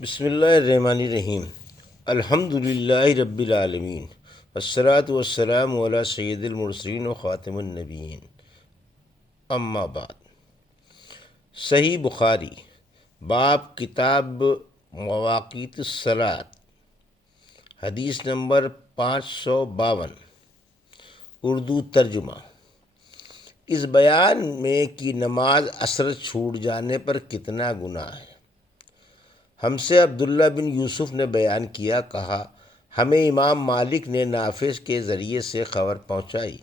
بسم اللہ الرحمن الرحیم۔ الحمد للہ رب العالمین، والصلاة والسلام علی سید المرسلین و خاتم النبیین، اما بعد۔ صحیح بخاری، باب کتاب مواقیت الصلاۃ، حدیث نمبر 552، اردو ترجمہ۔ اس بیان میں کہ نماز عصر چھوٹ جانے پر کتنا گناہ ہے، ہم سے عبداللہ بن یوسف نے بیان کیا، کہا ہمیں امام مالک نے نافع کے ذریعے سے خبر پہنچائی،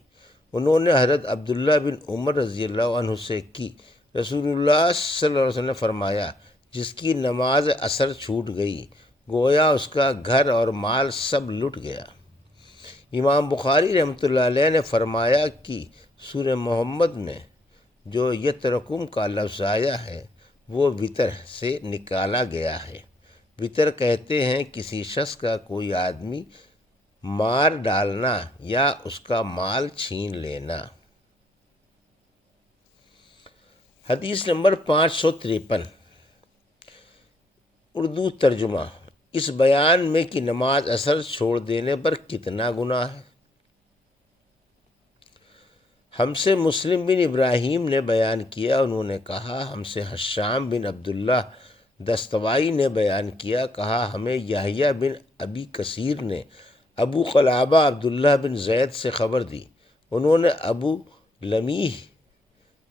انہوں نے حضرت عبداللہ بن عمر رضی اللہ عنہ سے کی، رسول اللہ صلی اللہ علیہ وسلم نے فرمایا، جس کی نماز عصر چھوٹ گئی گویا اس کا گھر اور مال سب لٹ گیا۔ امام بخاری رحمۃ اللہ علیہ نے فرمایا کہ سورہ محمد میں جو یترکم کا لفظ آیا ہے وہ وطر سے نکالا گیا ہے۔ وطر کہتے ہیں کسی شخص کا کوئی آدمی مار ڈالنا یا اس کا مال چھین لینا۔ حدیث نمبر 553، اردو ترجمہ۔ اس بیان میں کہ نماز عصر چھوڑ دینے پر کتنا گناہ ہے، ہم سے مسلم بن ابراہیم نے بیان کیا، انہوں نے کہا ہم سے حشام بن عبداللہ دستوائی نے بیان کیا، کہا ہمیں یحییٰ بن ابی کثیر نے ابو قلابہ عبداللہ بن زید سے خبر دی، انہوں نے ابو لمیح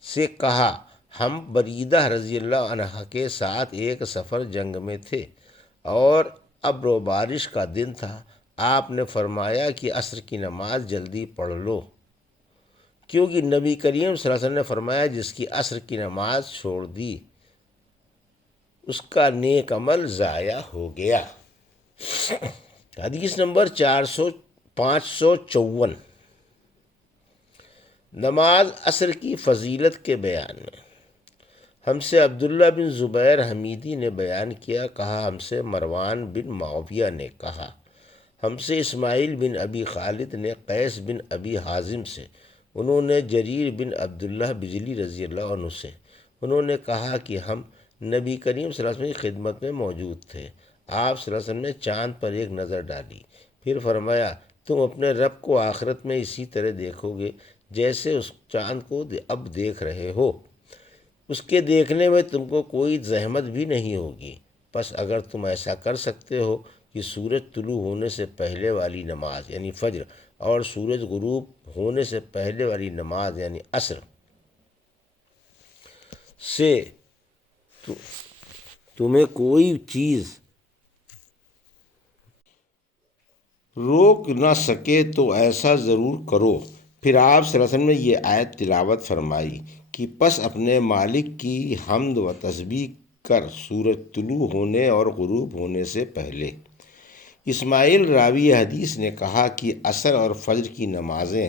سے کہا ہم بریدہ رضی اللہ عنہ کے ساتھ ایک سفر جنگ میں تھے اور ابر و بارش کا دن تھا، آپ نے فرمایا کہ عصر کی نماز جلدی پڑھ لو، کیونکہ نبی کریم صلی اللہ علیہ وسلم نے فرمایا جس کی عصر کی نماز چھوڑ دی اس کا نیک عمل ضائع ہو گیا۔ حدیث نمبر 554، نماز عصر کی فضیلت کے بیان میں۔ ہم سے عبداللہ بن زبیر حمیدی نے بیان کیا، کہا ہم سے مروان بن معاویہ نے کہا ہم سے اسماعیل بن ابی خالد نے قیس بن ابی حازم سے، انہوں نے جریر بن عبداللہ بجلی رضی اللہ عنہ سے، انہوں نے کہا کہ ہم نبی کریم صلی اللہ علیہ وسلم کی خدمت میں موجود تھے، آپ صلی اللہ علیہ وسلم نے چاند پر ایک نظر ڈالی، پھر فرمایا تم اپنے رب کو آخرت میں اسی طرح دیکھو گے جیسے اس چاند کو اب دیکھ رہے ہو، اس کے دیکھنے میں تم کو کوئی زحمت بھی نہیں ہوگی، پس اگر تم ایسا کر سکتے ہو کہ سورج طلوع ہونے سے پہلے والی نماز یعنی فجر اور سورج غروب ہونے سے پہلے والی نماز یعنی عصر سے تمہیں کوئی چیز روک نہ سکے تو ایسا ضرور کرو۔ پھر آپ صلی اللہ علیہ وسلم نے یہ آیت تلاوت فرمائی کہ پس اپنے مالک کی حمد و تسبیح کر سورج طلوع ہونے اور غروب ہونے سے پہلے۔ اسماعیل راوی حدیث نے کہا کہ عصر اور فجر کی نمازیں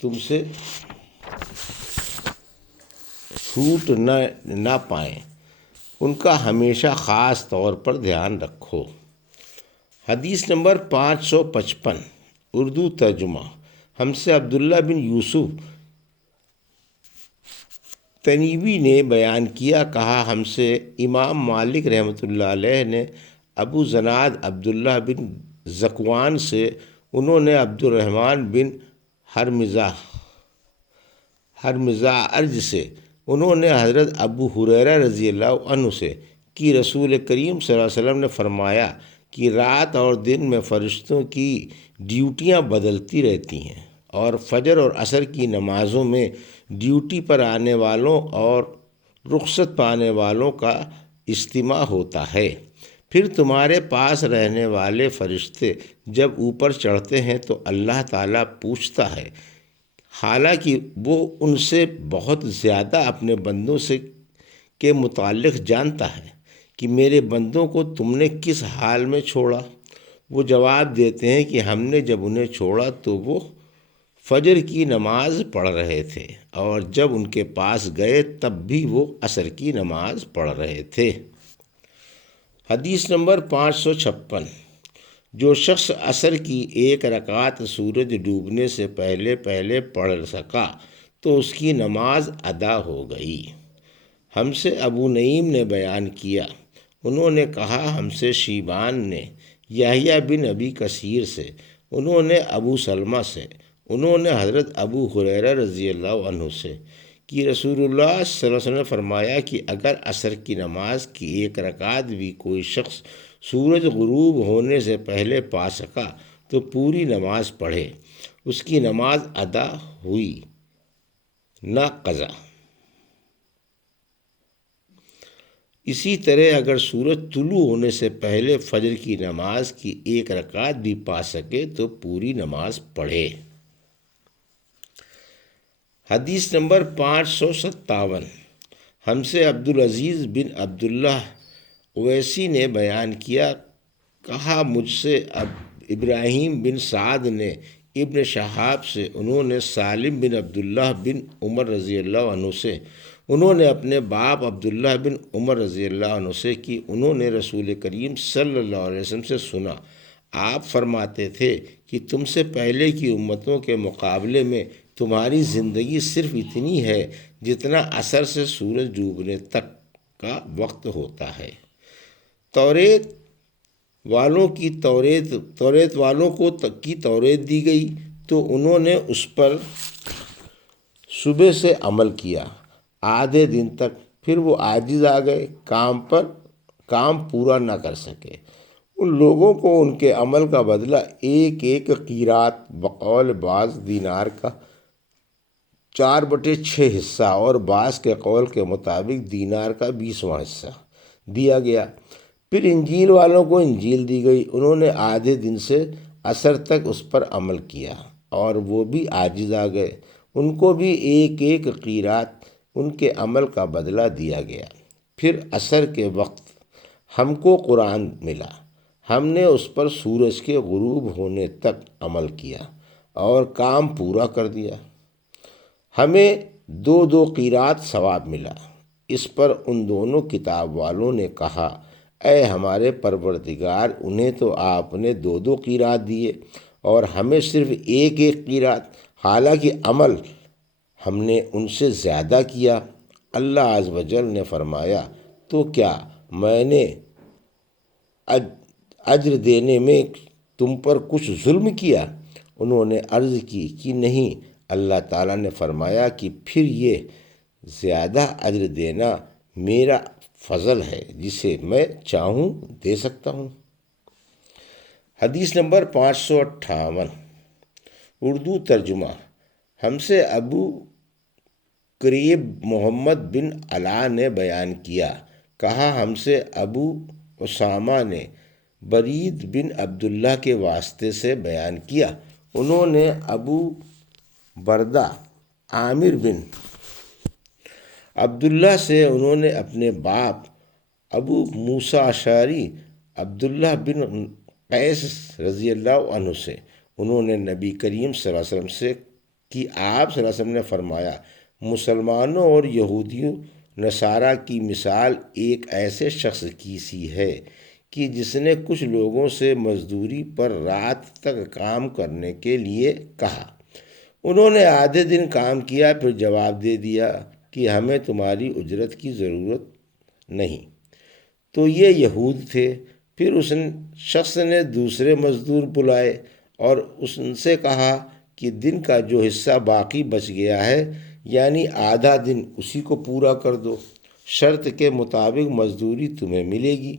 تم سے چھوٹ نہ پائیں، ان کا ہمیشہ خاص طور پر دھیان رکھو۔ حدیث نمبر 555، اردو ترجمہ۔ ہم سے عبداللہ بن یوسف تنیوی نے بیان کیا، کہا ہم سے امام مالک رحمۃ اللہ علیہ نے ابو زناد عبداللہ بن ذکوان سے، انہوں نے عبد الرحمن بن ہرمزہ ارج سے، انہوں نے حضرت ابو ہریرہ رضی اللہ عنہ سے کہ رسول کریم صلی اللہ علیہ وسلم نے فرمایا کہ رات اور دن میں فرشتوں کی ڈیوٹیاں بدلتی رہتی ہیں اور فجر اور عصر کی نمازوں میں ڈیوٹی پر آنے والوں اور رخصت پانے والوں کا اجتماع ہوتا ہے، پھر تمہارے پاس رہنے والے فرشتے جب اوپر چڑھتے ہیں تو اللہ تعالیٰ پوچھتا ہے، حالانکہ وہ ان سے بہت زیادہ اپنے بندوں کے متعلق جانتا ہے، کہ میرے بندوں کو تم نے کس حال میں چھوڑا؟ وہ جواب دیتے ہیں کہ ہم نے جب انہیں چھوڑا تو وہ فجر کی نماز پڑھ رہے تھے اور جب ان کے پاس گئے تب بھی وہ عصر کی نماز پڑھ رہے تھے۔ حدیث نمبر 556، جو شخص عصر کی ایک رکعت سورج ڈوبنے سے پہلے پڑھ سکا تو اس کی نماز ادا ہو گئی۔ ہم سے ابو نعیم نے بیان کیا، انہوں نے کہا ہم سے شیبان نے یحییٰ بن ابی کثیر سے، انہوں نے ابو سلمہ سے، انہوں نے حضرت ابو ہریرہ رضی اللہ عنہ سے کہ رسول اللہ صلی اللہ علیہ وسلم نے فرمایا کہ اگر عصر کی نماز کی ایک رکعت بھی کوئی شخص سورج غروب ہونے سے پہلے پا سکا تو پوری نماز پڑھے، اس کی نماز ادا ہوئی نہ قضا۔ اسی طرح اگر سورج طلوع ہونے سے پہلے فجر کی نماز کی ایک رکعت بھی پا سکے تو پوری نماز پڑھے۔ حدیث نمبر 557، ہم سے عبدالعزیز بن عبداللہ اویسی نے بیان کیا، کہا مجھ سے ابراہیم بن سعد نے ابن شہاب سے، انہوں نے سالم بن عبداللہ بن عمر رضی اللہ عنہ سے، انہوں نے اپنے باپ عبداللہ بن عمر رضی اللہ عنہ سے کہ انہوں نے رسول کریم صلی اللہ علیہ وسلم سے سنا، آپ فرماتے تھے کہ تم سے پہلے کی امتوں کے مقابلے میں تمہاری زندگی صرف اتنی ہے جتنا عصر سے سورج ڈوبنے تک کا وقت ہوتا ہے۔ توریت والوں کو توریت دی گئی تو انہوں نے اس پر صبح سے عمل کیا آدھے دن تک، پھر وہ عاجز آ گئے، کام پورا نہ کر سکے۔ ان لوگوں کو ان کے عمل کا بدلہ ایک قیرات بقول بعض دینار کا 4/6 حصہ اور بعض کے قول کے مطابق دینار کا 20واں حصہ دیا گیا۔ پھر انجیل والوں کو انجیل دی گئی، انہوں نے آدھے دن سے عصر تک اس پر عمل کیا اور وہ بھی عاجز آ گئے، ان کو بھی ایک قیرات ان کے عمل کا بدلہ دیا گیا۔ پھر عصر کے وقت ہم کو قرآن ملا، ہم نے اس پر سورج کے غروب ہونے تک عمل کیا اور کام پورا کر دیا، ہمیں 2 قیرات ثواب ملا۔ اس پر ان دونوں کتاب والوں نے کہا، اے ہمارے پروردگار، انہیں تو آپ نے 2 قیرات دیے اور ہمیں صرف ایک قیرات، حالانکہ عمل ہم نے ان سے زیادہ کیا۔ اللہ عز و جل نے فرمایا، تو کیا میں نے اجر دینے میں تم پر کچھ ظلم کیا؟ انہوں نے عرض کی کہ نہیں۔ اللہ تعالیٰ نے فرمایا کہ پھر یہ زیادہ اجر دینا میرا فضل ہے، جسے میں چاہوں دے سکتا ہوں۔ حدیث نمبر 558، اردو ترجمہ۔ ہم سے ابو قریب محمد بن علا نے بیان کیا، کہا ہم سے ابو اسامہ نے برید بن عبداللہ کے واسطے سے بیان کیا، انہوں نے ابو بردہ عامر بن عبداللہ سے، انہوں نے اپنے باپ ابو موسیٰ اشعری عبداللہ بن قیس رضی اللہ عنہ سے، انہوں نے نبی کریم صلی اللہ علیہ وسلم سے کہ آپ صلی اللہ علیہ وسلم نے فرمایا، مسلمانوں اور یہودیوں نصارہ کی مثال ایک ایسے شخص کی سی ہے کہ جس نے کچھ لوگوں سے مزدوری پر رات تک کام کرنے کے لیے کہا، انہوں نے آدھے دن کام کیا، پھر جواب دے دیا کہ ہمیں تمہاری اجرت کی ضرورت نہیں، تو یہ یہود تھے۔ پھر اس شخص نے دوسرے مزدور بلائے اور ان سے کہا کہ دن کا جو حصہ باقی بچ گیا ہے، یعنی آدھا دن، اسی کو پورا کر دو، شرط کے مطابق مزدوری تمہیں ملے گی۔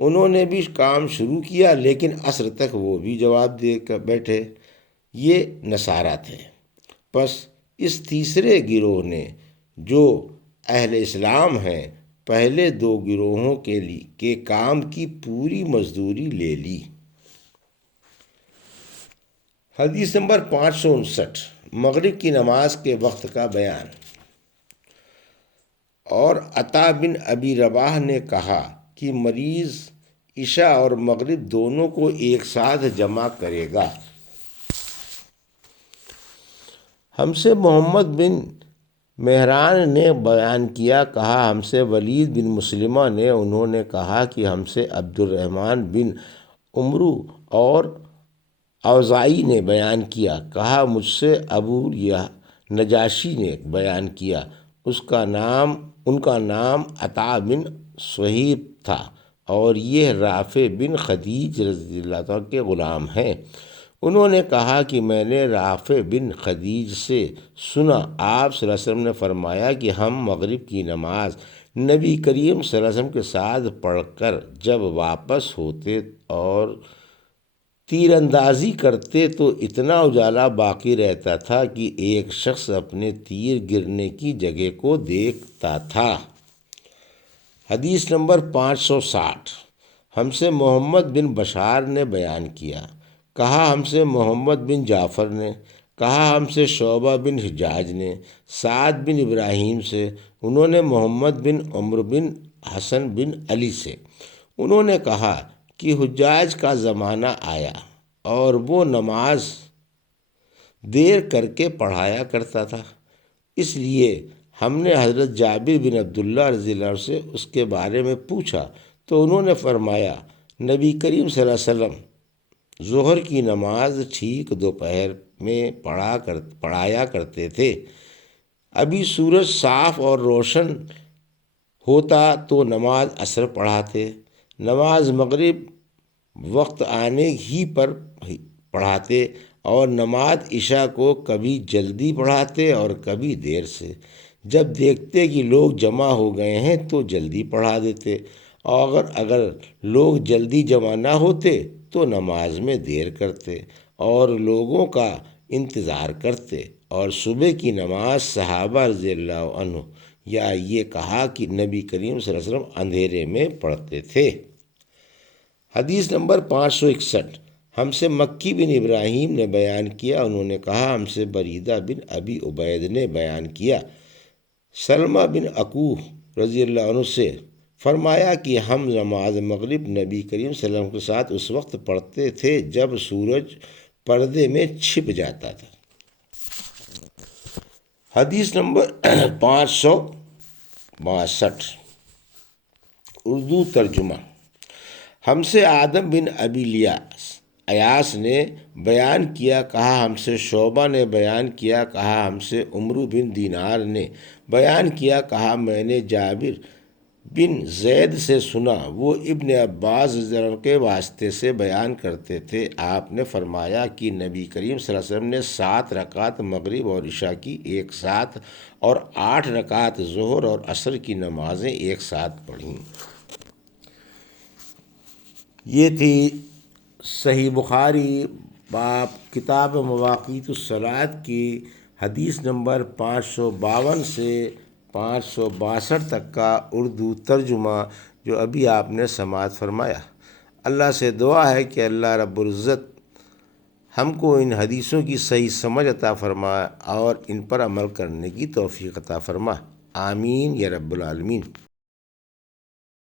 انہوں نے بھی کام شروع کیا، لیکن عصر تک وہ بھی جواب دے کر بیٹھے۔ یہ نصارہ تھے۔ پس اس تیسرے گروہ نے، جو اہل اسلام ہیں، پہلے 2 گروہوں کے کام کی پوری مزدوری لے لی۔ حدیث نمبر 559، مغرب کی نماز کے وقت کا بیان۔ اور عطا بن ابی رباح نے کہا کہ مریض عشاء اور مغرب دونوں کو ایک ساتھ جمع کرے گا۔ ہم سے محمد بن مہران نے بیان کیا، کہا ہم سے ولید بن مسلمہ نے، انہوں نے کہا کہ ہم سے عبد الرحمن بن عمرو اور اوزاعی نے بیان کیا، کہا مجھ سے ابو نجاشی نے بیان کیا، ان کا نام عطا بن صہیب تھا، اور یہ رافع بن خدیج رضی اللہ تعالیٰ کے غلام ہیں۔ انہوں نے کہا کہ میں نے رافع بن خدیج سے سنا، آپ صلی اللہ علیہ وسلم نے فرمایا کہ ہم مغرب کی نماز نبی کریم صلی اللہ علیہ وسلم کے ساتھ پڑھ کر جب واپس ہوتے اور تیر اندازی کرتے تو اتنا اجالا باقی رہتا تھا کہ ایک شخص اپنے تیر گرنے کی جگہ کو دیکھتا تھا۔ حدیث نمبر 560۔ ہم سے محمد بن بشار نے بیان کیا، کہا ہم سے محمد بن جعفر نے، کہا ہم سے شعبہ بن حجاج نے سعد بن ابراہیم سے، انہوں نے محمد بن عمر بن حسن بن علی سے، انہوں نے کہا کہ حجاج کا زمانہ آیا اور وہ نماز دیر کر کے پڑھایا کرتا تھا، اس لیے ہم نے حضرت جابر بن عبداللہ رضی اللہ عنہ سے اس کے بارے میں پوچھا تو انہوں نے فرمایا نبی کریم صلی اللہ علیہ وسلم ظہر کی نماز ٹھیک دوپہر میں پڑھایا کرتے تھے، ابھی سورج صاف اور روشن ہوتا تو نماز عصر پڑھاتے، نماز مغرب وقت آنے ہی پر پڑھاتے، اور نماز عشاء کو کبھی جلدی پڑھاتے اور کبھی دیر سے، جب دیکھتے کہ لوگ جمع ہو گئے ہیں تو جلدی پڑھا دیتے، اور اگر لوگ جلدی جمع نہ ہوتے تو نماز میں دیر کرتے اور لوگوں کا انتظار کرتے، اور صبح کی نماز صحابہ رضی اللہ عنہ یا یہ کہا کہ نبی کریم صلی اللہ علیہ وسلم اندھیرے میں پڑھتے تھے۔ حدیث نمبر 561۔ ہم سے مکی بن ابراہیم نے بیان کیا، انہوں نے کہا ہم سے بریدہ بن ابی عبید نے بیان کیا، سلمہ بن اکوع رضی اللہ عنہ سے فرمایا کہ ہم نماز مغرب نبی کریم صلی اللہ علیہ وسلم کے ساتھ اس وقت پڑھتے تھے جب سورج پردے میں چھپ جاتا تھا۔ حدیث نمبر 562۔ اردو ترجمہ۔ ہم سے آدم بن ابی ایاس نے بیان کیا، کہا ہم سے شعبہ نے بیان کیا، کہا ہم سے عمرو بن دینار نے بیان کیا، کہا میں نے جابر بن زید سے سنا، وہ ابن عباس رضی اللہ عنہ کے واسطے سے بیان کرتے تھے، آپ نے فرمایا کہ نبی کریم صلی اللہ علیہ وسلم نے 7 رکعت مغرب اور عشاء کی ایک ساتھ اور 8 رکعت ظہر اور عصر کی نمازیں ایک ساتھ پڑھیں۔ یہ تھی صحیح بخاری باب کتاب مواقیت الصلاۃ کی حدیث نمبر 552 سے 562 تک کا اردو ترجمہ جو ابھی آپ نے سماعت فرمایا۔ اللہ سے دعا ہے کہ اللہ رب العزت ہم کو ان حدیثوں کی صحیح سمجھ عطا فرمائے اور ان پر عمل کرنے کی توفیق عطا فرمائے، آمین یا رب العالمین۔